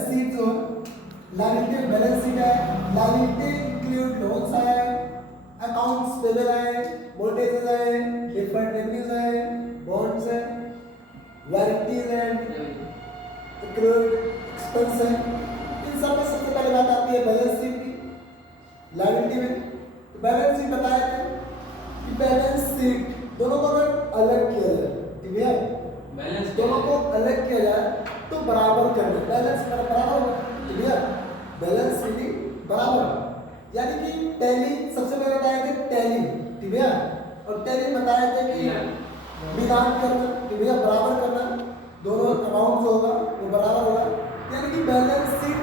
Sheet जो liability balance sheet है, liability include loans है, अकाउंट्स पेबल है, मोर्टगेजेस है, डिफर्ड रेवेन्यूज है, बॉन्ड्स है, वारंटीज है, एक्रूड एक्सपेंस है। इन सब में सबसे पहले बात आती है बैलेंस शीट की। लायबिलिटी में तो बैलेंस शीट बताया था कि बैलेंस शीट दोनों को अगर अलग किया जाए, ठीक है, बैलेंस दोनों को अलग किया जाए तो बराबर करना, बैलेंस बराबर, ठीक है, बैलेंस शीट बराबर, यानी कि टैली सबसे पहले बताया था टैली, ठीक है, और टैली बताया था कि मिलान करना, ठीक है, बराबर करना, दोनों अमाउंट जो होगा वो बराबर होगा, यानी कि बैलेंस शीट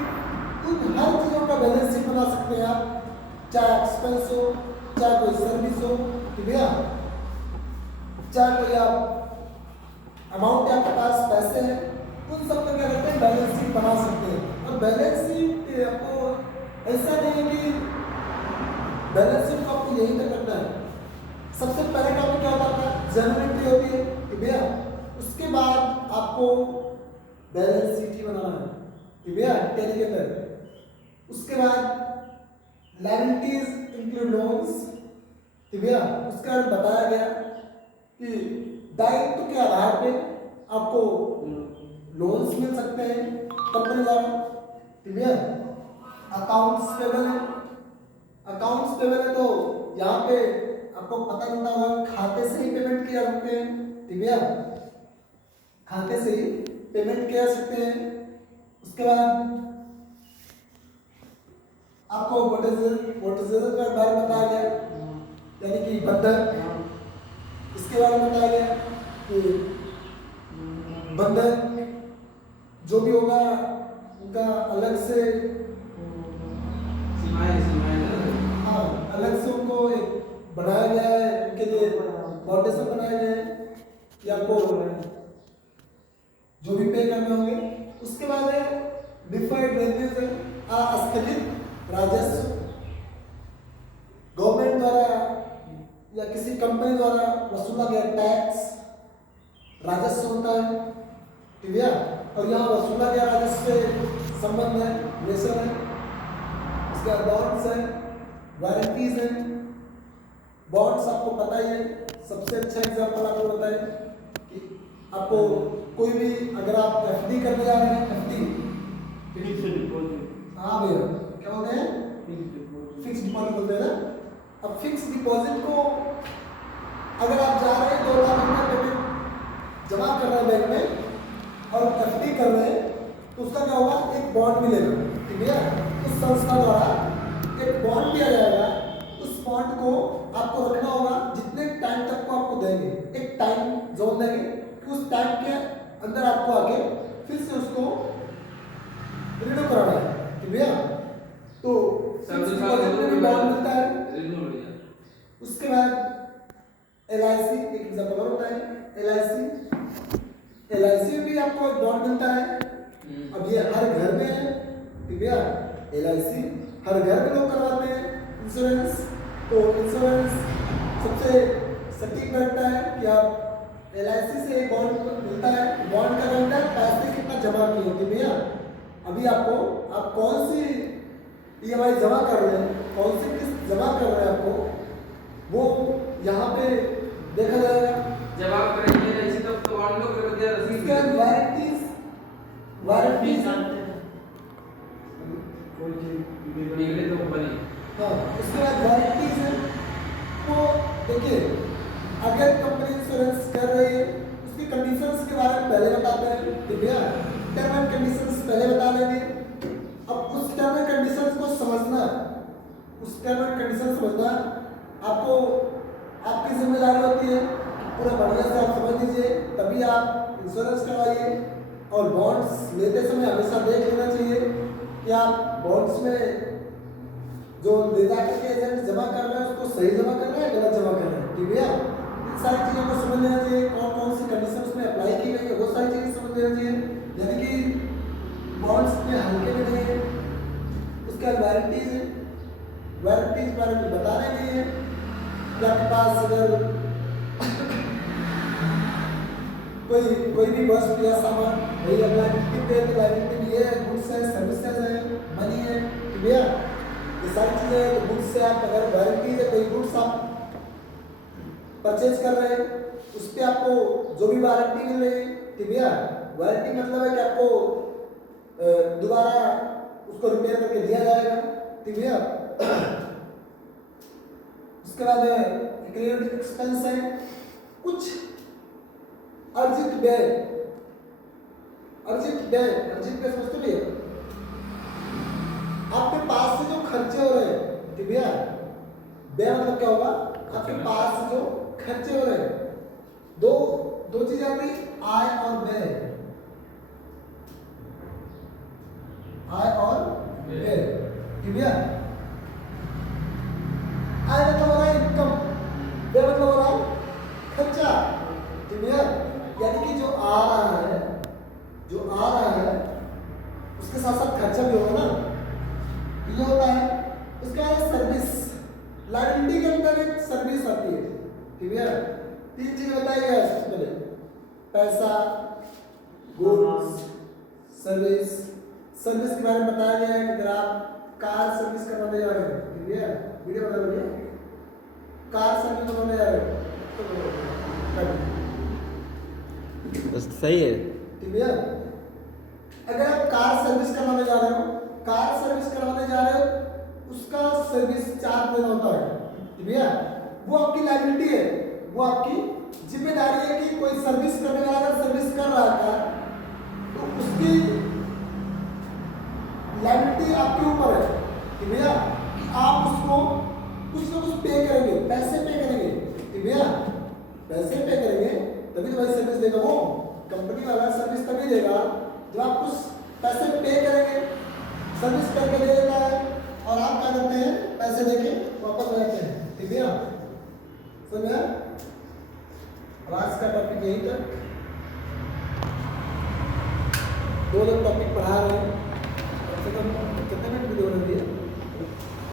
उन हर चीज़ों का बैलेंस शीट बना सकते हैं आप, चाहे एक्सपेंस हो, चाहे कोई सर्विस हो, ठीक है, चाहे कोई आप अमाउंट आपके पास पैसे हैं, उन सब का क्या करते हैं बैलेंस शीट बना सकते हैं। और बैलेंस शीट आपको ऐसा नहीं है कि बैलेंस शीट को आपको यही करना है। सबसे पहले टॉपिक क्या होता है, जनरल एंट्री होती है, ठीक है, उसके बाद आपको बैलेंस शीट ही बनाना है, ठीक है, टैली के अंदर। उसके बाद लायबिलिटीज इंक्लूड लोन्स, ठीक है, उसके बाद बताया गया कि दायित्व के आधार पे आपको लोन्स मिल सकते हैं कंपनी द्वारा, ठीक है। अकाउंट्स पेबल है, अकाउंट्स पेबल है तो यहाँ पे आपको पता चलता होगा खाते से ही पेमेंट किया सकते हैं, ठीक है, खाते से ही पेमेंट किया सकते हैं। उसके बाद आपको मोटरसाइकिल का बारे में बताया गया, यानी कि बंधक, इसके बारे में बताया गया कि बंधक जो भी होगा उनका अलग से हाँ अलग से उनको एक बनाया गया है, उनके लिए फाउंडेशन बनाया गया है कि आपको जो भी पे करने होंगे। उसके बाद है डिफर्ड रेवेन्यूज है, अस्थगित राजस्व, गवर्नमेंट द्वारा या किसी कंपनी द्वारा वसूला गया टैक्स राजस्व होता है, ठीक है, और यहाँ वसूला गया राजस्व से संबंध है, रिलेशन है। उसके बाद बॉन्ड्स है, वारंटीज है। बॉन्ड्स आपको पता ही है, सबसे अच्छा एग्जांपल आपको बताएं कि आपको कोई भी अगर आप एफडी करने जा रहे हैं, एफडी फिक्स्ड डिपॉजिट, हाँ भैया क्या बोलते हैं, फिक्स्ड डिपॉजिट बोलते हैं ना। अब फिक्स डिपॉजिट को अगर आप जा रहे हैं 2 लाख रुपये पेमेंट जमा कर रहे हैं बैंक में और एफडी कर रहे हैं, तो उसका क्या होगा, एक बॉन्ड मिलेगा, ठीक है, उस संस्था द्वारा एक बॉन्ड दिया जाएगा। उस बॉन्ड को आपको रखना होगा, जितने टाइम तक को आपको देंगे, एक टाइम जोन देंगे कि उस टाइम के अंदर आपको आगे फिर से उसको रिन्यू कराना है, ठीक है, तो बॉन्ड मिलता है। उसके बाद एलआईसी एक एग्जांपल और होता है, एलआईसी भी आपको एक बॉन्ड मिलता है। अब ये हर घर में है, ठीक है, एलआईसी हर घर में लोग करवाते हैं इंश्योरेंस, तो इंश्योरेंस सबसे सटीक बैठता है कि आप एलआईसी से एक बॉन्ड मिलता है। बॉन्ड का बनता है पैसे कितना जमा किए होते भैया, अभी आपको आप कौन सी ईएमआई जमा कर रहे हैं, कौन सी किस्त जमा कर रहे हैं, आपको वो यहाँ पे देखा जाएगा। जब आप करेंगे ऐसे तो बॉन्ड को कर दिया रसीद, इसके बाद वारंटीज बिगड़े तो बने, हाँ उसके बाद वारंटीज है। तो देखिए अगर कंपनी इंश्योरेंस कर रही है उसकी कंडीशंस के बारे में पहले बताते हैं, ठीक है, टर्म एंड कंडीशंस पहले बता देंगे। अब उस टर्म एंड कंडीशंस को समझना, उस टर्म एंड कंडीशन समझना आपको आपकी जिम्मेदारी होती है, पूरा बढ़िया से आप समझ लीजिए, तभी आप इंश्योरेंस करवाइए। और बॉन्ड्स लेते समय हमेशा देख लेना चाहिए कि आप बॉन्ड्स में जो ले जाकर के एजेंट जमा कर रहे हैं उसको सही जमा कर रहे हैं, गलत जमा कर रहे हैं, ठीक है, इन सारी चीज़ों को समझ लेना चाहिए, कौन कौन सी कंडीशन में अप्लाई की गई है वो सारी चीज़ें समझ लेना चाहिए, यानी कि बॉन्ड्स में हल्के में नहीं है। उसके बाद वारंटीज है, वारंटीज बारे में बताने के लिए कि आपके पास अगर कोई भी वस्तु या सामान वही लाइबिलिटी पे, तो लाइबिलिटी ये है गुड्स एंड आप अगर वारंटी से कोई गुड्स आप परचेज कर रहे हैं उस पे आपको जो भी वारंटी मिल रही है, ठीक है, वारंटी मतलब है कि आपको दोबारा उसको रिपेयर करके दिया जाएगा, ठीक है। उसके बाद क्रेडिट एक्सपेंस है, कुछ अर्जित व्यय, अर्जित व्यय समझते भी है, आपके पास से जो खर्चे हो रहे हैं, ठीक है, व्यय मतलब क्या होगा, आपके पास से जो खर्चे हो रहे हैं, दो चीजें आती, आय और व्यय, आय और व्यय, ठीक है। आय मतलब हो रहा है इनकम, व्यय मतलब हो रहा है खर्चा, ठीक है। यानी कि जो आ रहा है उसके साथ साथ खर्चा भी होगा ना, ये होता है। उसके बाद सर्विस, लायबिलिटी के अंदर एक सर्विस आती है, ठीक है। 3 चीज बताई गई है सबसे पहले, पैसा, गुड्स, सर्विस। सर्विस के बारे में बताया गया है कि अगर आप कार सर्विस करवाने जा रहे हैं, ठीक है, वीडियो बना लीजिए, कार सर्विस करवाने जा रहे हैं बस सही है, ठीक है। अगर आप कार सर्विस करवाने जा रहे हो, कार सर्विस करवाने जा रहे हो, उसका सर्विस चार्ज देना होता है, ठीक है। वो आपकी लायबिलिटी है, वो आपकी जिम्मेदारी है कि कोई सर्विस करने वाला अगर सर्विस कर रहा था तो उसकी लायबिलिटी आपके ऊपर है, ठीक है, कि आप उसको कुछ ना कुछ पे करेंगे, पैसे पे करेंगे, ठीक है। पैसे पे करेंगे तभी तो भाई सर्विस देगा, वो कंपनी वाला सर्विस तभी देगा जब आप कुछ पैसे पे करेंगे, सर्विस करके दे देता है और आप क्या करते हैं, पैसे देके वापस ले जाते हैं, ठीक है। समझा? आज का टॉपिक यही तक, 2 लोग टॉपिक पढ़ा रहे हैं, कम से कम कितने मिनट वीडियो बन रही है?